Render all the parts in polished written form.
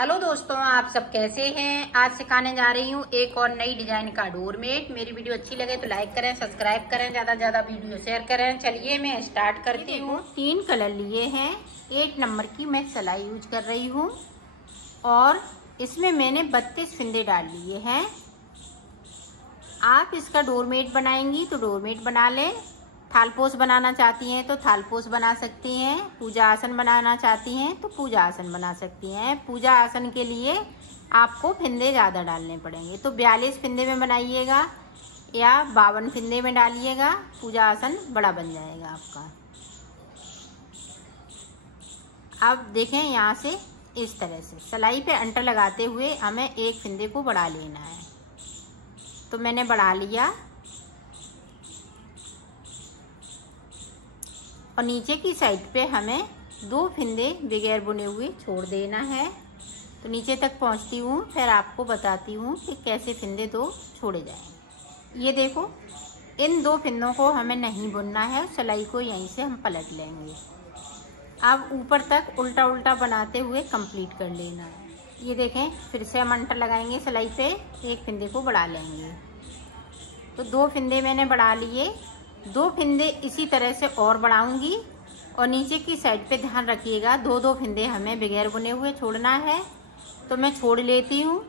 Hello दोस्तों, आप सब कैसे हैं। आज सिखाने जा रही हूँ एक और नई डिजाइन का डोरमेट। मेरी वीडियो अच्छी लगे तो लाइक करें, सब्सक्राइब करें, ज्यादा से ज्यादा वीडियो शेयर करें। चलिए मैं स्टार्ट करती हूँ। 3 कलर लिए हैं, 8 नंबर की मैं सिलाई यूज कर रही हूँ और इसमें मैंने 32 फिंदे डाल लिए हैं। आप इसका डोरमेट बनाएंगी तो डोरमेट बना लें, थालपोश बनाना चाहती हैं तो थालपोश बना सकती हैं, पूजा आसन बनाना चाहती हैं तो पूजा आसन बना सकती हैं। पूजा आसन के लिए आपको फिंदे ज़्यादा डालने पड़ेंगे, तो 42 फिंदे में बनाइएगा या 52 फिंदे में डालिएगा, पूजा आसन बड़ा बन जाएगा आपका। अब देखें, यहाँ से इस तरह से सिलाई पे अंटर लगाते हुए हमें एक फिंदे को बढ़ा लेना है। तो मैंने बढ़ा लिया और नीचे की साइड पे हमें 2 फिंदे बगैर बुने हुए छोड़ देना है। तो नीचे तक पहुंचती हूँ, फिर आपको बताती हूँ कि कैसे फिंदे 2 छोड़े जाएं। ये देखो, इन 2 फिंदों को हमें नहीं बुनना है, सिलाई को यहीं से हम पलट लेंगे। अब ऊपर तक उल्टा उल्टा बनाते हुए कंप्लीट कर लेना है। ये देखें, फिर से हम अंटर लगाएंगे सिलाई पे, एक फिंदे को बढ़ा लेंगे। तो 2 फिंदे मैंने बढ़ा लिए, 2 फिंदे इसी तरह से और बढ़ाऊंगी और नीचे की साइड पे ध्यान रखिएगा 2-2 फिंदे हमें बगैर बुने हुए छोड़ना है। तो मैं छोड़ लेती हूँ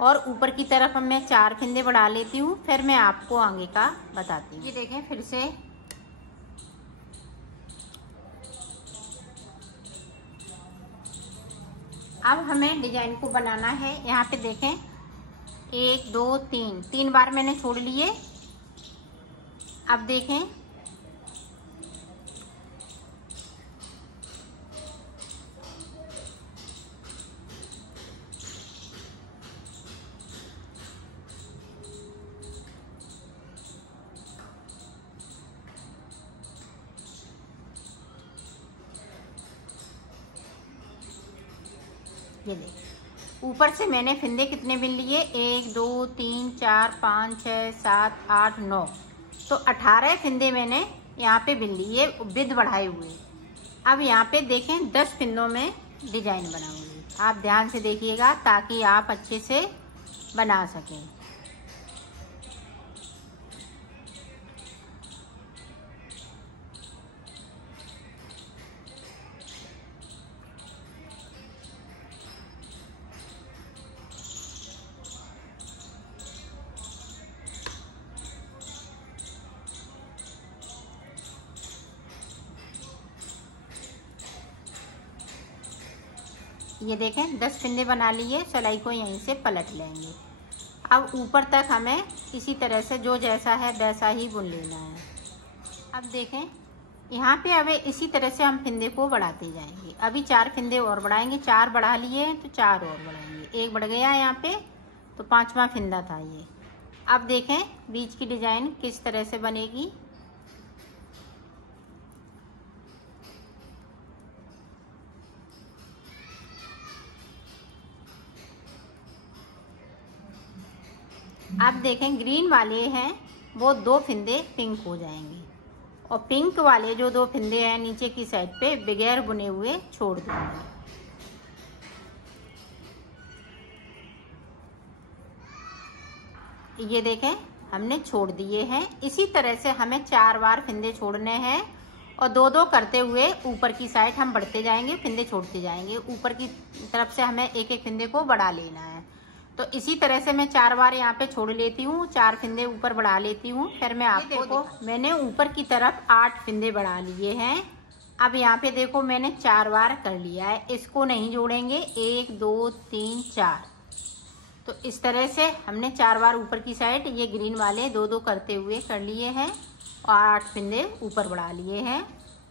और ऊपर की तरफ मैं 4 फिंदे बढ़ा लेती हूँ, फिर मैं आपको आगे का बताती हूँ। ये देखें, फिर से अब हमें डिजाइन को बनाना है। यहाँ पे देखें, 1 2 3 बार मैंने छोड़ लिए। अब देखें, ये देखें, ऊपर से मैंने फिंदे कितने बिन लिए, 1 2 3 4 5 6 7 8 9, तो 18 फिंदे मैंने यहाँ पे बिन लिए विद बढ़ाए हुए। अब यहाँ पे देखें, 10 फिंदों में डिजाइन बनाऊंगी। आप ध्यान से देखिएगा ताकि आप अच्छे से बना सकें। ये देखें, 10 फिंदे बना लिए, सिलाई को यहीं से पलट लेंगे। अब ऊपर तक हमें इसी तरह से जो जैसा है वैसा ही बुन लेना है। अब देखें, यहाँ पे अब इसी तरह से हम फिंदे को बढ़ाते जाएंगे। अभी 4 फिंदे और बढ़ाएंगे, 4 बढ़ा लिए तो 4 और बढ़ाएंगे, 1 बढ़ गया यहाँ पे, तो 5वां फिंदा था ये। अब देखें बीच की डिजाइन किस तरह से बनेगी। आप देखें, ग्रीन वाले हैं वो 2 फिंदे पिंक हो जाएंगे और पिंक वाले जो 2 फिंदे हैं नीचे की साइड पे बगैर बुने हुए छोड़ दूंगी। ये देखें, हमने छोड़ दिए हैं। इसी तरह से हमें 4 बार फिंदे छोड़ने हैं और 2-2 करते हुए ऊपर की साइड हम बढ़ते जाएंगे, फिंदे छोड़ते जाएंगे। ऊपर की तरफ से हमें एक एक फिंदे को बढ़ा लेना है। तो इसी तरह से मैं 4 बार यहाँ पे छोड़ लेती हूँ, 4 फिंदे ऊपर बढ़ा लेती हूँ। फिर मैं आपको देखो, मैंने ऊपर की तरफ 8 फिंदे बढ़ा लिए हैं। अब यहाँ पे देखो, मैंने 4 बार कर लिया है, इसको नहीं जोड़ेंगे। 1 2 3 4, तो इस तरह से हमने 4 बार ऊपर की साइड ये ग्रीन वाले 2-2 करते हुए कर लिए हैं और 8 फिंदे ऊपर बढ़ा लिए हैं।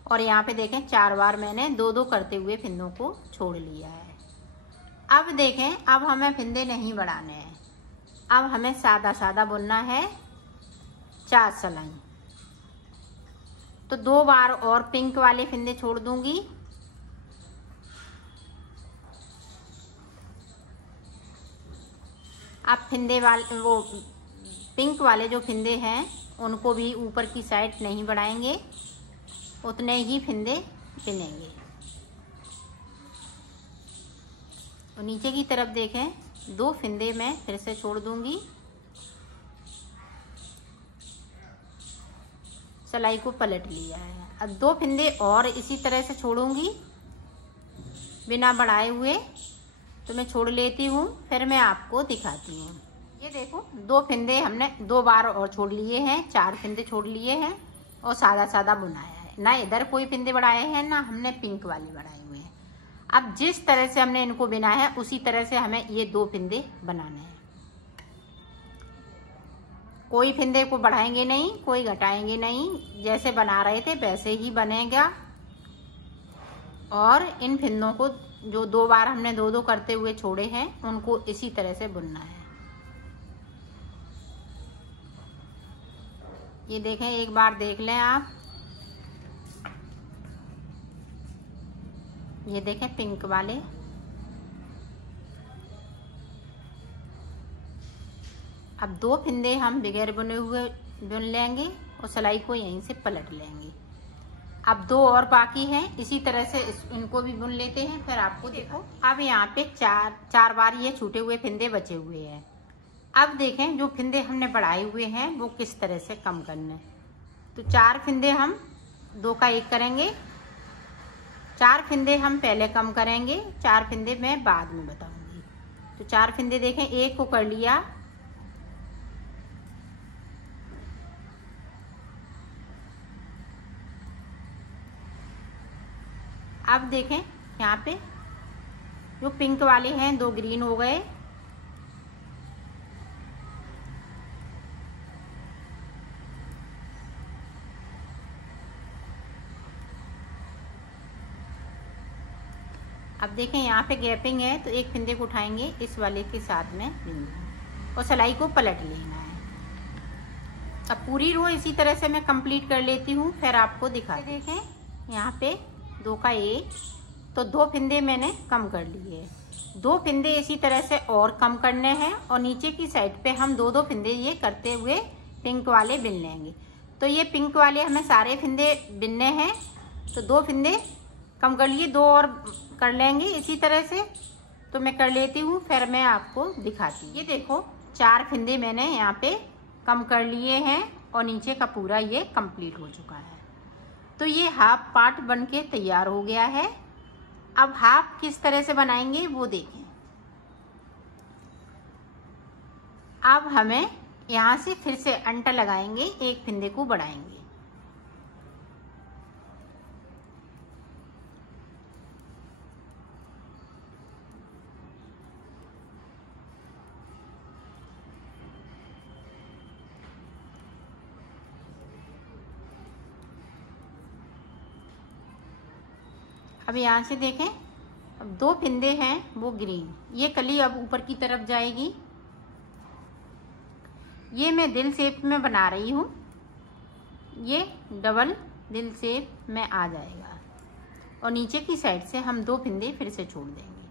और यहाँ पे देखें, 4 बार मैंने 2-2 करते हुए फिंदों को छोड़ लिया है। अब देखें, अब हमें फिंदे नहीं बढ़ाने हैं, अब हमें सादा सादा बुनना है 4 सिलाई। तो 2 बार और पिंक वाले फिंदे छोड़ दूंगी। अब फिंदे वाले वो पिंक वाले जो फिंदे हैं उनको भी ऊपर की साइड नहीं बढ़ाएंगे, उतने ही फिंदे बिनेंगे। और नीचे की तरफ देखें 2 फिंदे मैं फिर से छोड़ दूंगी। सिलाई को पलट लिया है। अब 2 फिंदे और इसी तरह से छोड़ूंगी बिना बढ़ाए हुए। तो मैं छोड़ लेती हूँ, फिर मैं आपको दिखाती हूँ। ये देखो 2 फिंदे हमने 2 बार और छोड़ लिए हैं, 4 फिंदे छोड़ लिए हैं और सादा सादा बुनाया है। ना इधर कोई फिंदे बढ़ाए हैं ना हमने पिंक वाले बढ़ाए हुए हैं। अब जिस तरह से हमने इनको बिनाया है उसी तरह से हमें ये 2 फिंदे बनाने हैं। कोई फिंदे को बढ़ाएंगे नहीं, कोई घटाएंगे नहीं, जैसे बना रहे थे वैसे ही बनेगा। और इन फिंदों को जो 2 बार हमने 2-2 करते हुए छोड़े हैं उनको इसी तरह से बुनना है। ये देखें, एक बार देख लें आप। ये देखें पिंक वाले। अब 2 फिंदे हम बगैर बुने हुए बुन लेंगे और सिलाई को यहीं से पलट लेंगे। अब 2 और बाकी हैं, इसी तरह से इनको भी बुन लेते हैं, फिर आपको देखो। अब यहाँ पे 4 बार ये छूटे हुए फिंदे बचे हुए हैं। अब देखें जो फिंदे हमने बढ़ाए हुए हैं वो किस तरह से कम करने। तो 4 फिंदे हम 2 का 1 करेंगे। 4 फिंदे हम पहले कम करेंगे, 4 फिंदे मैं बाद में बताऊंगी। तो 4 फिंदे देखें, 1 को कर लिया। अब देखें यहाँ पे जो पिंक वाले हैं 2 ग्रीन हो गए। अब देखें यहाँ पे गैपिंग है तो 1 फिंदे को उठाएंगे, इस वाले के साथ में बिंदु और सिलाई को पलट लेना है। अब पूरी रो इसी तरह से मैं कंप्लीट कर लेती हूँ, फिर आपको दिखा। देखें यहाँ पे 2 का 1, तो 2 फिंदे मैंने कम कर लिए। 2 फिंदे इसी तरह से और कम करने हैं और नीचे की साइड पे हम 2-2 फिंदे ये करते हुए पिंक वाले बिन लेंगे। तो ये पिंक वाले हमें सारे फिंदे बिनने हैं। तो 2 फिंदे कम कर लिए, 2 और कर लेंगे इसी तरह से। तो मैं कर लेती हूँ, फिर मैं आपको दिखाती हूँ। ये देखो 4 फिंदे मैंने यहाँ पे कम कर लिए हैं और नीचे का पूरा ये कंप्लीट हो चुका है। तो ये हाफ पार्ट बनके तैयार हो गया है। अब हाफ किस तरह से बनाएंगे वो देखें। अब हमें यहाँ से फिर से अंटा लगाएंगे, 1 फिंदे को बढ़ाएंगे। अब यहाँ से देखें, अब 2 फिंदे हैं वो ग्रीन, ये कली अब ऊपर की तरफ जाएगी। ये मैं दिल शेप में बना रही हूँ, ये डबल दिल शेप में आ जाएगा और नीचे की साइड से हम 2 फिंदे फिर से छोड़ देंगे।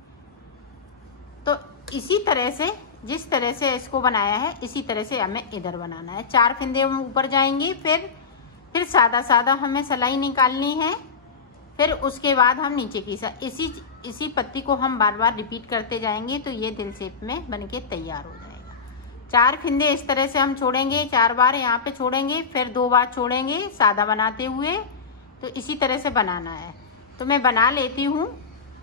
तो इसी तरह से जिस तरह से इसको बनाया है इसी तरह से हमें इधर बनाना है। 4 फिंदे हम ऊपर जाएंगे, फिर सादा सादा हमें सिलाई निकालनी है। फिर उसके बाद हम नीचे की इसी पत्ती को हम बार बार रिपीट करते जाएंगे तो ये दिल शेप में बनके तैयार हो जाएगा। 4 फिंदे इस तरह से हम छोड़ेंगे, 4 बार यहाँ पे छोड़ेंगे, फिर 2 बार छोड़ेंगे सादा बनाते हुए। तो इसी तरह से बनाना है। तो मैं बना लेती हूँ,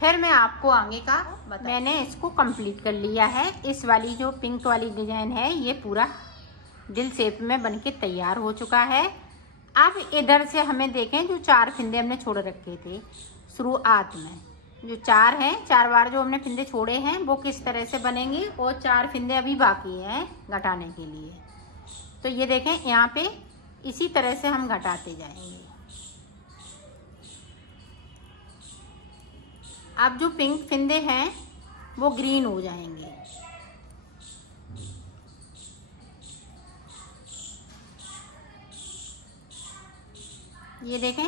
फिर मैं आपको आगे का मैंने इसको कंप्लीट कर लिया है। इस वाली जो पिंक वाली डिजाइन है ये पूरा दिल शेप में बनके तैयार हो चुका है। अब इधर से हमें देखें जो 4 फिंदे हमने छोड़ रखे थे शुरुआत में, जो 4 हैं, 4 बार जो हमने फिंदे छोड़े हैं वो किस तरह से बनेंगे और 4 फिंदे अभी बाकी हैं घटाने के लिए। तो ये देखें यहाँ पे इसी तरह से हम घटाते जाएंगे। अब जो पिंक फिंदे हैं वो ग्रीन हो जाएंगे। ये देखें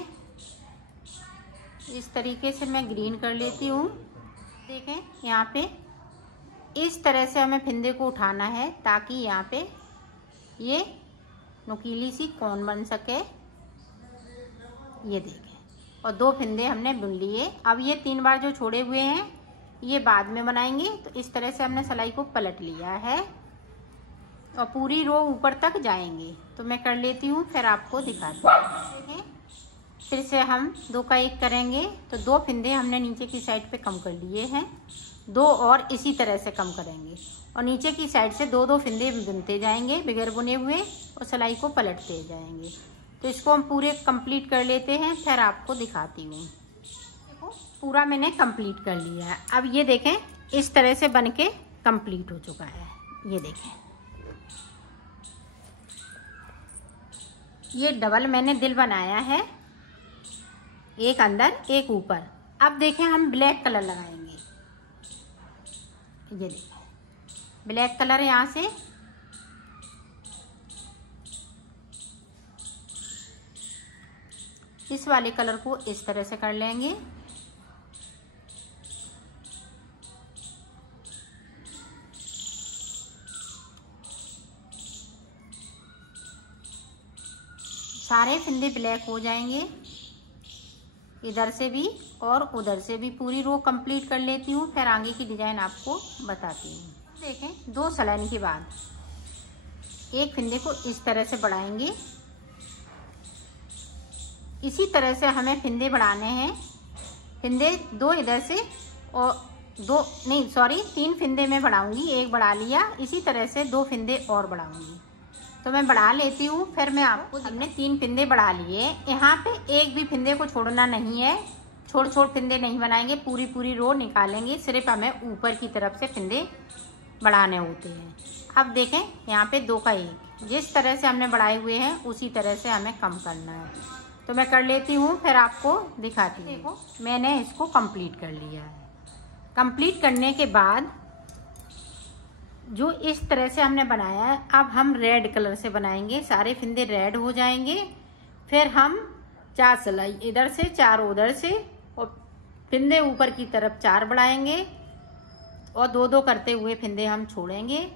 इस तरीके से मैं ग्रीन कर लेती हूँ। देखें यहाँ पे इस तरह से हमें फिंदे को उठाना है ताकि यहाँ पे ये नुकीली सी कोन बन सके। ये देखें और 2 फिंदे हमने बुन लिए। अब ये 3 बार जो छोड़े हुए हैं ये बाद में बनाएंगे। तो इस तरह से हमने सिलाई को पलट लिया है और पूरी रो ऊपर तक जाएंगे। तो मैं कर लेती हूँ, फिर आपको दिखाती हूँ। फिर से हम 2 का 1 करेंगे। तो 2 फंदे हमने नीचे की साइड पे कम कर लिए हैं, 2 और इसी तरह से कम करेंगे और नीचे की साइड से 2-2 फंदे बुनते जाएंगे बगैर बुने हुए और सिलाई को पलटते जाएंगे। तो इसको हम पूरे कंप्लीट कर लेते हैं, फिर आपको दिखाती हूँ। देखो पूरा मैंने कंप्लीट कर लिया है। अब ये देखें, इस तरह से बन के कंप्लीट हो चुका है। ये देखें, ये डबल मैंने दिल बनाया है, एक अंदर एक ऊपर। अब देखें हम ब्लैक कलर लगाएंगे। ये देखें, ब्लैक कलर यहाँ से इस वाले कलर को इस तरह से कर लेंगे। सारे फंदे ब्लैक हो जाएंगे, इधर से भी और उधर से भी। पूरी रो कंप्लीट कर लेती हूँ, फिर आगे की डिजाइन आपको बताती हूँ। देखें, 2 सलाइन के बाद एक फंदे को इस तरह से बढ़ाएंगे। इसी तरह से हमें फंदे बढ़ाने हैं। फंदे 2 इधर से और 3 फंदे मैं बढ़ाऊंगी, 1 बढ़ा लिया। इसी तरह से 2 फंदे और बढ़ाऊंगी। तो मैं बढ़ा लेती हूँ, फिर मैं आपको। हमने 3 फंदे बढ़ा लिए। यहाँ पे एक भी फंदे को छोड़ना नहीं है, छोड़ फंदे नहीं बनाएंगे, पूरी रो निकालेंगे। सिर्फ हमें ऊपर की तरफ से फंदे बढ़ाने होते हैं। अब देखें, यहाँ पे 2 का 1 जिस तरह से हमने बढ़ाए हुए हैं उसी तरह से हमें कम करना है। तो मैं कर लेती हूँ, फिर आपको दिखाती हूँ। देखो मैंने इसको कंप्लीट कर लिया है। कंप्लीट करने के बाद जो इस तरह से हमने बनाया है, अब हम रेड कलर से बनाएंगे। सारे फंदे रेड हो जाएंगे। फिर हम 4 सिलाई इधर से, 4 उधर से और फंदे ऊपर की तरफ 4 बढ़ाएंगे और 2-2 करते हुए फंदे हम छोड़ेंगे।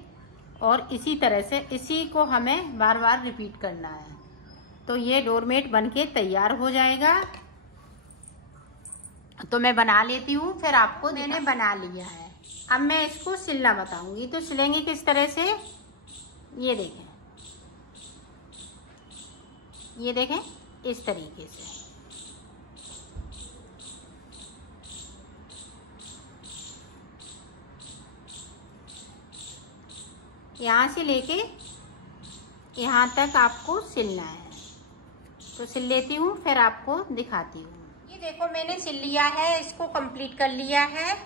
और इसी तरह से इसी को हमें बार बार रिपीट करना है। तो ये डोरमेट बनके तैयार हो जाएगा। तो मैं बना लेती हूँ, फिर आपको। मैंने बना लिया है। अब मैं इसको सिलना बताऊंगी। तो सिलेंगे किस तरह से, ये देखें, ये देखें इस तरीके से। यहाँ से लेके यहाँ तक आपको सिलना है। तो सिल लेती हूँ, फिर आपको दिखाती हूँ। ये देखो मैंने सिल लिया है, इसको कंप्लीट कर लिया है।